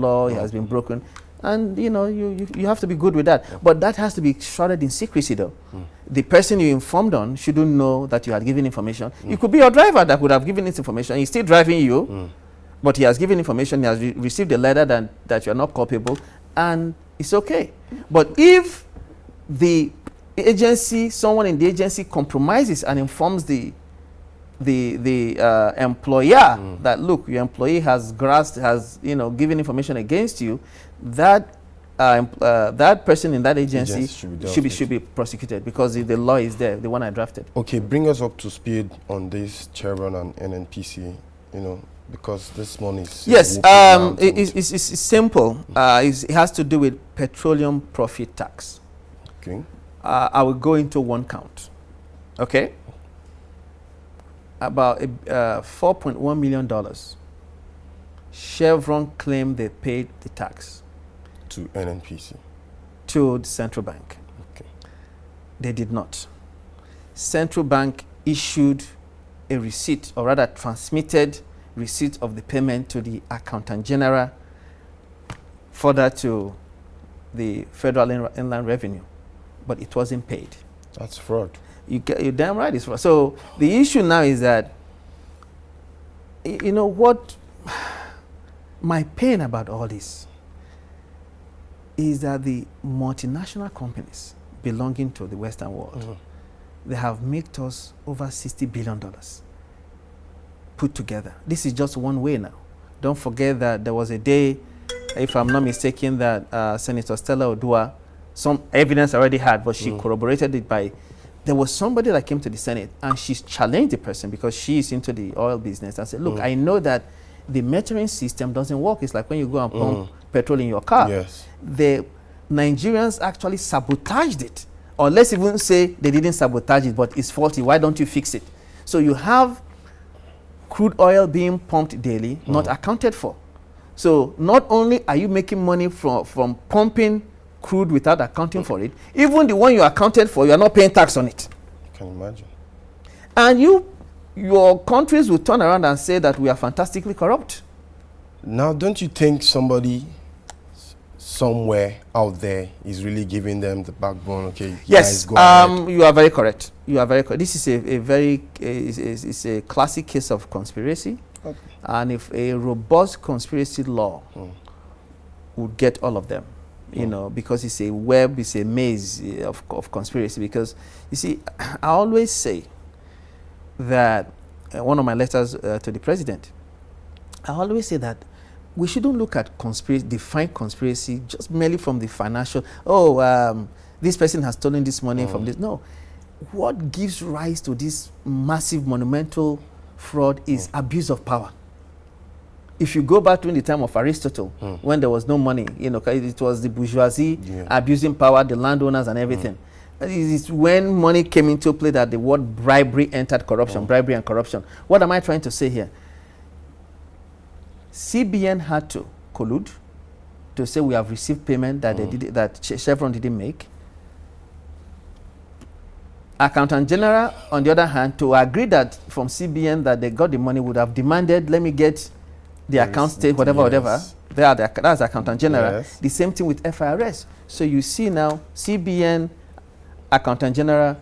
law has been broken. And, you have to be good with that. But that has to be shrouded in secrecy, though. The person you informed on shouldn't know that you had given information. It could be your driver that would have given this information. He's still driving you, but he has given information. He has received a letter that you are not culpable, and it's okay. But if the agency, someone in the agency compromises and informs the employer that, look, your employee has given information against you, that person in that agency should be prosecuted, because the law is there, the one I drafted. Okay, bring us up to speed on this Chevron and NNPC, because this money is... Yes, it's simple. It has to do with petroleum profit tax. Okay. I will go into one count. Okay? About $4.1 million. Chevron claimed they paid the tax. To NNPC? To the central bank. Okay. They did not. Central bank issued a receipt, or rather transmitted receipt of the payment to the Accountant General, further to the Federal Inland Revenue, but it wasn't paid. That's fraud. You're damn right it's fraud. So the issue now is that, what my pain about all this is that the multinational companies belonging to the Western world, they have made us over $60 billion put together. This is just one way now. Don't forget that there was a day, if I'm not mistaken, that Senator Stella Odua, some evidence already had, but she corroborated it by, there was somebody that came to the Senate and she challenged the person because she is into the oil business and said, look, I know that the metering system doesn't work. It's like when you go and pump petrol in your car. Yes. The Nigerians actually sabotaged it. Or let's even say they didn't sabotage it, but it's faulty. Why don't you fix it? So you have crude oil being pumped daily, not accounted for. So not only are you making money from pumping crude without accounting for it, even the one you accounted for, you are not paying tax on it. I can imagine. And your countries will turn around and say that we are fantastically corrupt. Now, don't you think somebody somewhere out there is really giving them the backbone? Okay. Yes. Guys, go ahead. You are very correct. You are very correct. This is it's a classic case of conspiracy, and if a robust conspiracy law would get all of them, because it's a web, it's a maze of conspiracy. Because you see, I always say that one of my letters to the president, I always say that we shouldn't look at conspiracy, define conspiracy just merely from the financial, this person has stolen this money from this. No. What gives rise to this massive monumental fraud is abuse of power. If you go back to the time of Aristotle, when there was no money, it was the bourgeoisie abusing power, the landowners and everything. It is when money came into play that the word bribery entered corruption, bribery and corruption. What am I trying to say here? CBN had to collude to say we have received payment that that Chevron didn't make. Accountant General, on the other hand, to agree that from CBN that they got the money, would have demanded, let me get the account state, whatever. That's Accountant General. Yes. The same thing with FIRS. So you see now, CBN, Accountant General,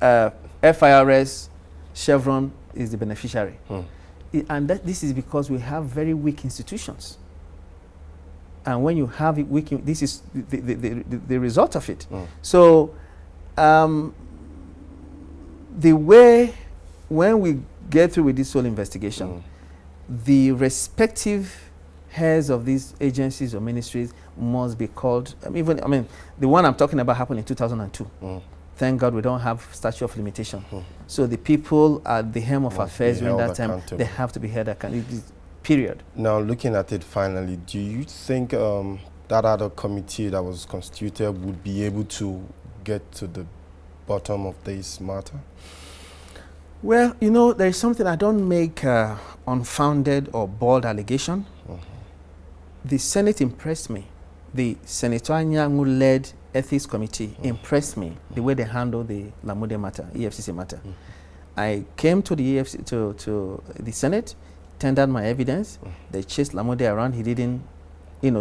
FIRS, Chevron is the beneficiary. And this is because we have very weak institutions. And when you have it weak, this is the result of it. So the way, when we get through with this whole investigation, the respective heads of these agencies or ministries must be called. The one I'm talking about happened in 2002. Thank God we don't have statute of limitation. So the people at the helm of affairs during that time, they have to be held accountable. Period. Now, looking at it finally, do you think that Ad-hoc Committee that was constituted would be able to get to the bottom of this matter? Well, there is something, I don't make unfounded or bold allegation. The Senate impressed me. The Senator Anyangu-led Ethics Committee impressed me, the way they handled the Lamude matter, EFCC matter. I came to the to the Senate, tendered my evidence. They chased Lamude around. He didn't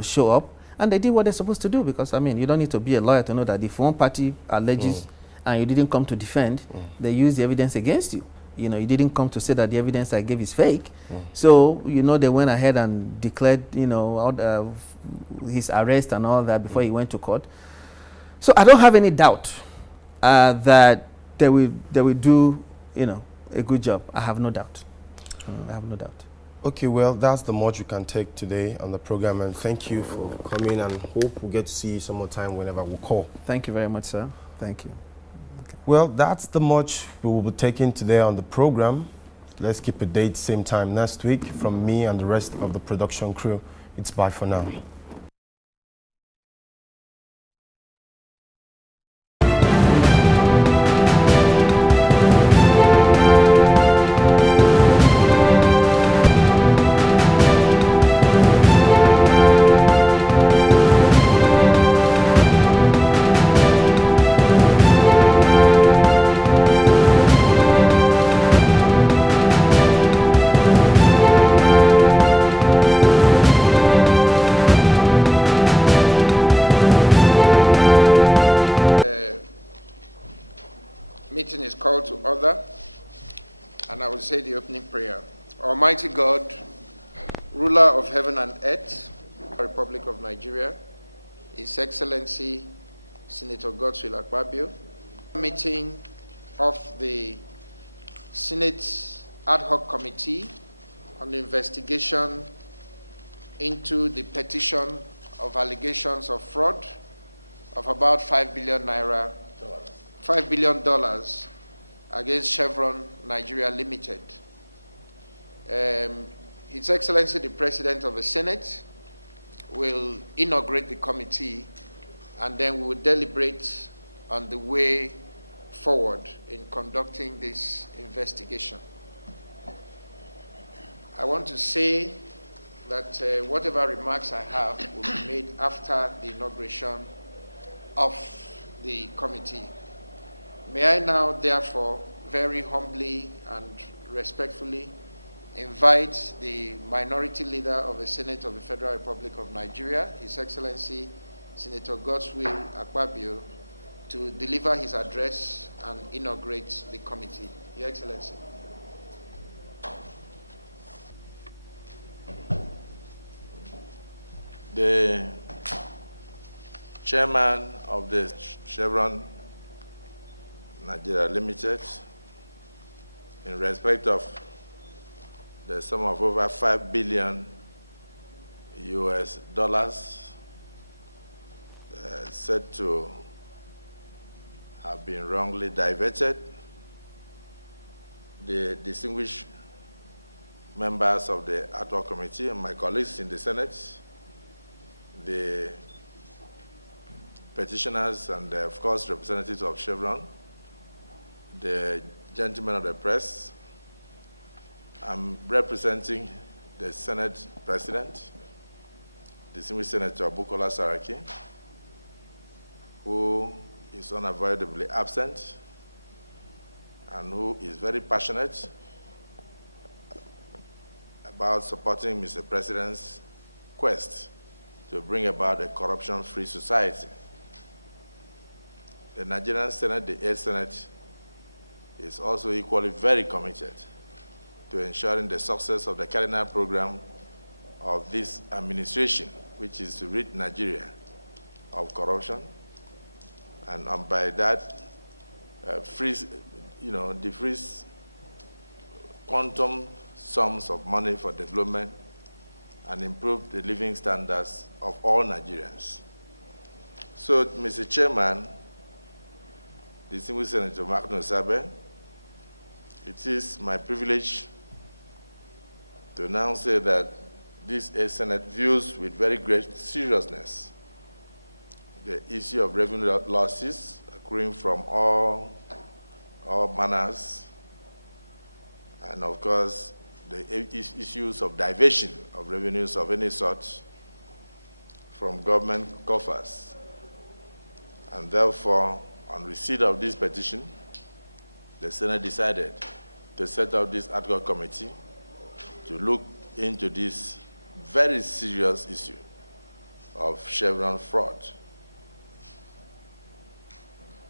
show up. And they did what they're supposed to do, because, I mean, you don't need to be a lawyer to know that if one party alleges and you didn't come to defend, they use the evidence against you. You didn't come to say that the evidence I gave is fake. So, they went ahead and declared, his arrest and all that before he went to court. So I don't have any doubt that they will do, a good job. I have no doubt. I have no doubt. Okay, well, that's the much we can take today on the program, and thank you for coming, and hope we'll get to see you some more time whenever we call. Thank you very much, sir. Thank you. Okay. Well, that's the much we will be taking today on the program. Let's keep a date, same time next week. From me and the rest of the production crew, it's bye for now. Meeting is called to order, and I will say the opening prayer. Almighty God, ruler of heaven and earth, Republic of Nigeria, His Excellency Senator Godswill Akpabio, meeting of the Senate Ad-hoc Committee on the investigation into the petition of allegations of fraud of about $5 billion against Chevron Nigeria Limited. His Excellency the President of the Senate will inaugurate the committee, and then we will deliberate on the way forward in conducting this investigation. I want to say that whatever remarks I have will be made after the inauguration of the committee. May I now, therefore, very humbly and respectfully invite the Minority Leader of the Senate of the Federal Republic of Nigeria, His Excellency Senator Godswill Akpabio, to deliver his address and inaugurate the committee. Your Excellency. The chairman of the Chevron Nigeria Limited, in respect of the sum of over $5 billion said to have been wrongly diverted, the distinguished members of the Ad-hoc Committee and my colleagues in the Senate, the petitioners and, of course, representatives of Chevron, the gentlemen of the press. I'm representing the Senate President, distinguished Senator Bukola Saraki, who is unavoidably absent and who is very passionate about supporting Mr. President's quest to bring about a corruption-free society. The Nigerian Senate, the 8th Senate, is also equally very committed to ensuring the success of the cardinal program of this administration, which is to rid Nigeria of corruption, and by that, freeze quantum sums of money for development and improve the living standards of all Nigerians. So, Mr. Chairman, distinguished Senator Magno Sabe, it is my privilege to now say that this Senate views with very great seriousness the issue of revenue losses accruing from all manners, and of course the issues of diversion of revenues of any sort from government coffers. And therefore, on receipt of this petition, the Senate decided to set up this Ad-hoc Committee to look into this very serious issue. of Chevron fraud.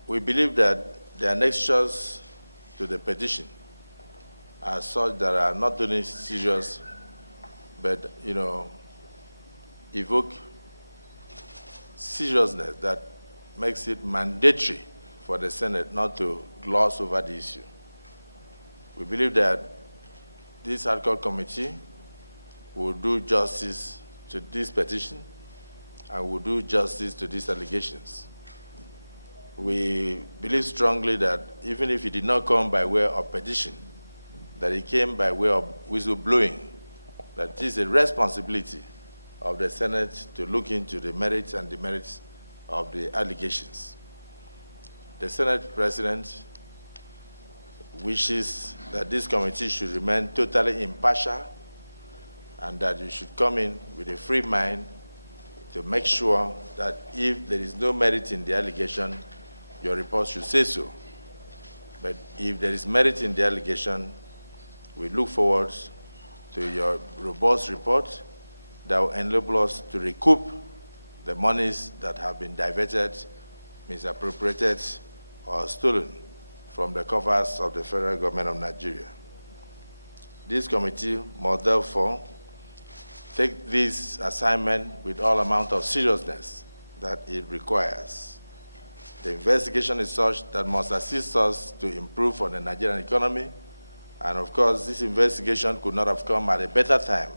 We believe that the annexures to the petition are such that are not only serious, but, evoke seriousness that makes it mandatory for the Senate not to gloss over the issue. We believe that this Ad-hoc Committee will do justice to this petition and will do justice to these allegations. We believe strongly that even if it did not come by way of petition, that it came by way of whistleblowing, that it is a responsibility of the Senate to look into the merits and demerits of the allegations. The Senate President wishes that this committee should remain totally impartial and that you should come in with a free mind to make sure that if there is no merit in the allegation, your report should say so. But if there is merit in the allegation, we look forward to your robust report that will enable us to recoup the monies that have been diverted, misappropriated, or stolen from the coffers of the federal government of Nigeria. This committee must therefore take this assignment with all amount of seriousness that it requires. The investigation is such that must assist us to improve on the Nigerian economy, and of course, this investigation could not have come at a better time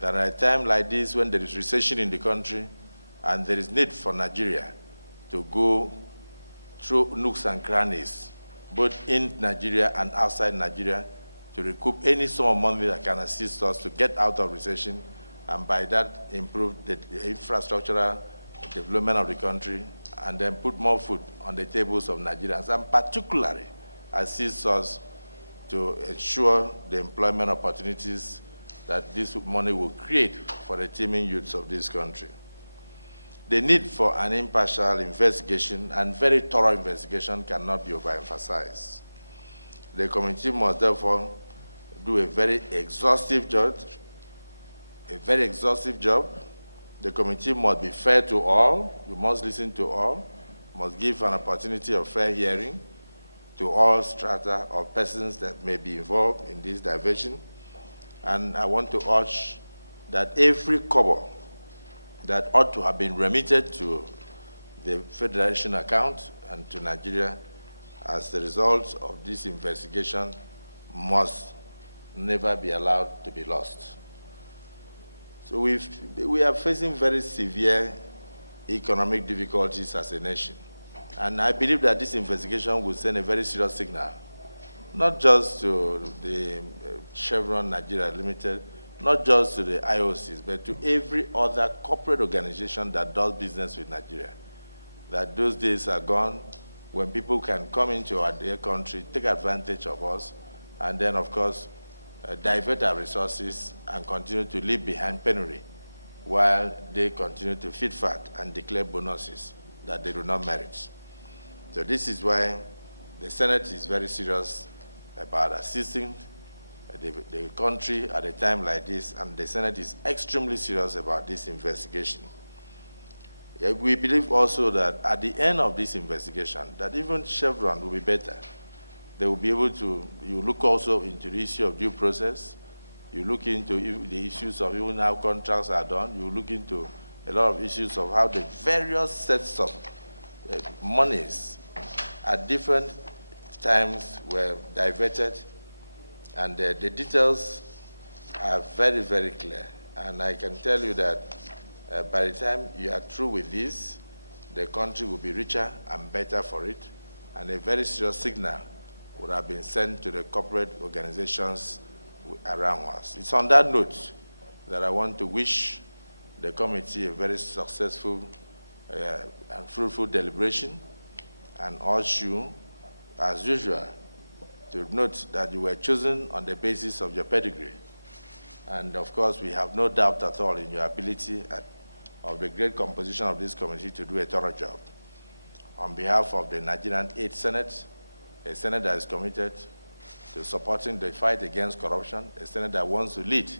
than at a time like this when there is recession in the country and there is need for Nigeria to go through nooks and crannies, both in Nigeria and outside Nigeria, to recoup any sum of money that can assist us to get out of recession, and by that improve the infrastructural development of the country, and then put more food on the tables of Nigerians, and particularly assist us to ensure the employment opportunities that this money will create for the teeming youths of this country. The need for an impartial investigation and very thorough investigation cannot be overemphasized. The committee must therefore do a very exhaustive job. The committee must be fair to all. You must listen to all, must give an opportunity of fair hearing to all strata or persons that may be involved in this diversion. And I want to urge that every kobo that ought to have been remitted to the Federation account and to Nigeria as the result of this investigation must never be allowed to be lost. So we are facing very severe economic difficulties as a nation. And I believe that this investigation will send a very serious signal, not just to the Chevron Nigeria Limited, not just to the IOCs, but to every other corporate organization that does business with Nigeria. That those days are gone when people can come into our dear country, take advantage of us, and then, of course, divert our resources and continue to leave behind penury while they continue to feed fat and declare bonuses that they do not merit. So this is why the Senate is very serious about assisting the country at a time like this, and the Senate is extremely serious about this investigation. We believe also that at the end of this investigation, that even Chevron will be better. They will be able to, you look also into the issue of due process, you look into the issues of even how contracts are done, you look into a lot of issues of how the various sets of monies at different times were diverted, and the details are very, very clear. And I can tell you that by the time you are through with this, the country will be richer and better for it, and a very serious signal would have been sent to the corporate organizations around us. It's on that note that I want to wish the committee a very successful and fruitful deliberation, and urge you, as usual, to note that you were chosen on the basis of your pedigree. And of course, we have no doubt at all in your ability of the great composition of this committee to do a thorough job. On behalf of the Nigerian 8th Senate, a Senate that is committed to supporting the fight against corruption, a Senate that wants to lead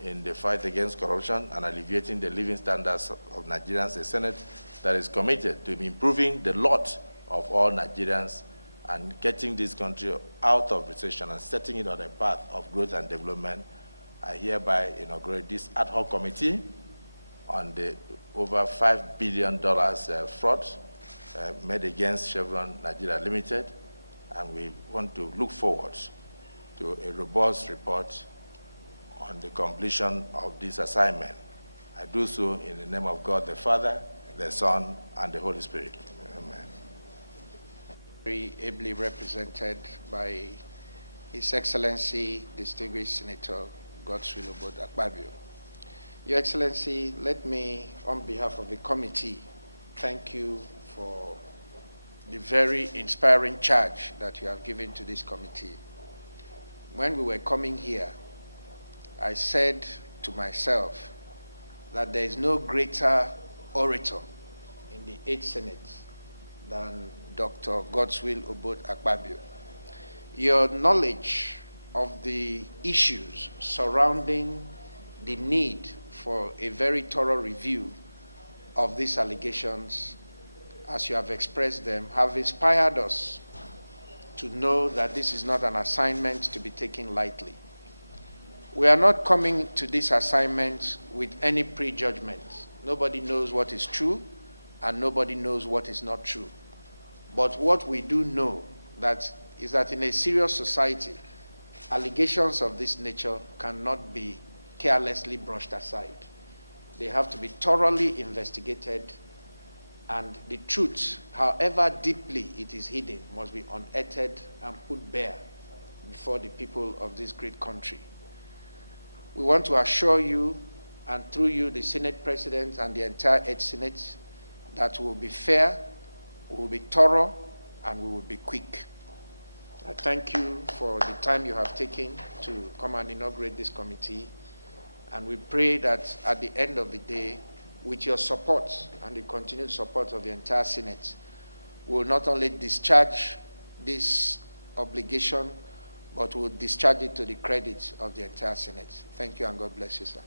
in the fight against corruption and alleviating the living standards of Nigerians, a Senate that is committed to improving the lot of all Nigerians and getting this country out of recession and setting it on a path of growth and development. I hereby inaugurate this ad hoc committee on the over $5 billion fraud made against Chevron Nigeria Limited, and we want to look forward to a robust report on the completion of this assignment. I do so in the name of God the Father, the Son, and the Holy Spirit. Amen. Very ably represented by His Excellency, Distinguished Senator Godswill Uboh. Your Excellency, let me, on behalf of the committee, thank you for the very inspiring charge that you have given to this committee. When we were coming here, I said to myself that there is no greater orator in the 8th Senate than Dr. Godswill Uboh. Your knowledge of the issues surrounding the need for a very thorough review of these allegations, as you have expressed them, have inspired us to know that this is not an assignment to be taken lightly. We are not coming to this assignment with any prejudgments. Nobody knows what is true, and nobody knows what is not true. But what we do know is that in a serious society, allegations of this nature cannot be carelessly brushed aside. They have to be thoroughly investigated, and the truth, however deeply it is hidden, must be unearthed and put bare before the people of this great country. We want to assure you, and through you, the Senate President and the entire 8th Senate, that we will be fair, we will be thorough, and we will be quick. I thank you for the time you have taken to come and inaugurate this committee, and we pray that at the end of the day, with your support and the continued support of the entire Senate, we will not only discharge this obligation, but we will discharge it to the credit of the entire Senate. Thank you, and God bless you, sir.